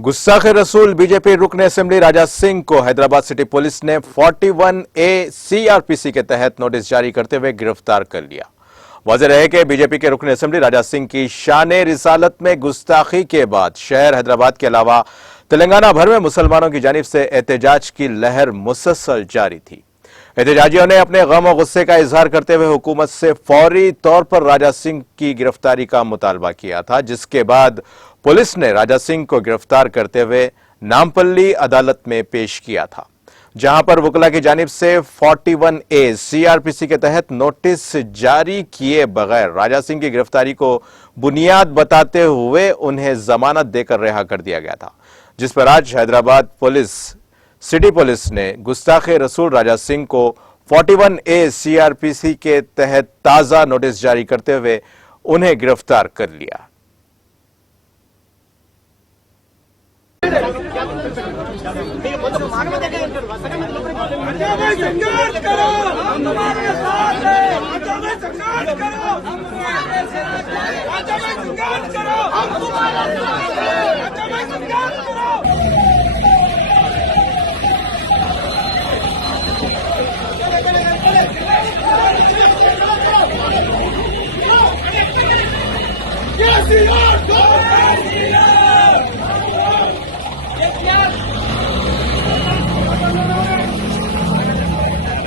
गुस्ताखे रसूल बीजेपी रुकन असेंबली राजा सिंह को हैदराबाद सिटी पुलिस ने 41A CRPC के तहत नोटिस जारी करते हुए गिरफ्तार कर लिया। वाज़ेह रहे कि बीजेपी के रुकन असेंबली राजा सिंह की शान रिसालत में गुस्ताखी के बाद शहर हैदराबाद के अलावा तेलंगाना भर में मुसलमानों की जानिब से एहतजाज की लहर मुसलसल जारी थी। एहतजाजियों ने अपने गम और गुस्से का इजहार करते हुए हुकूमत से फौरी तौर पर राजा सिंह की गिरफ्तारी का मुतालबा किया था, जिसके बाद पुलिस ने राजा सिंह को गिरफ्तार करते हुए नामपल्ली अदालत में पेश किया था, जहां पर वकला की जानिब से 41A CRPC के तहत नोटिस जारी किए बगैर राजा सिंह की गिरफ्तारी को बुनियाद बताते हुए उन्हें जमानत देकर रिहा कर दिया गया था, जिस पर आज हैदराबाद सिटी पुलिस ने गुस्ताखे रसूल राजा सिंह को 41A CRPC के तहत ताजा नोटिस जारी करते हुए उन्हें गिरफ्तार कर लिया। Yes,